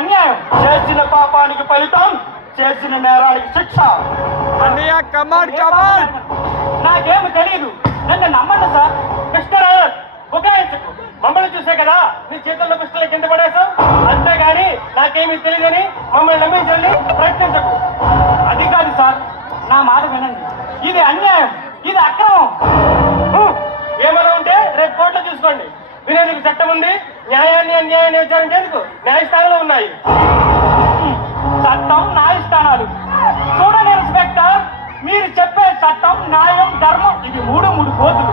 అన్యాయం. చేసిన పాపానికి ఫలితం, చేసిన నేరానికి శిక్ష. అన్నయ్య కమాండ్ కమాండ్. నాకేమి తెలియదు, నన్ను నమ్మండి సార్. మిస్టర్ బుకాయించకు. మమ్మల్ని చూసే కదా నీ చేతుల్లో పిస్టల్ కింద పడేశావు. అంతేగాని నాకేమీ తెలియదని మమ్మల్ని నమ్మించండి ప్రయత్నించకు. అది కాదు సార్, నా మాట వినండి. ఇది అన్యాయం, ఇది అక్రమం. ఏమైనా ఉంటే రేపు కోర్టులో చూసుకోండి. వినేందుకు చట్టం ఉంది. న్యాయాన్ని అన్యాయాన్ని విచారించేందుకు న్యాయస్థానంలో ఉన్నాయి. చట్టం న్యాయస్థానాలు చూడండి ఇన్స్పెక్టర్, మీరు చెప్పే చట్టం న్యాయం ధర్మం ఇవి మూడు కోతులు.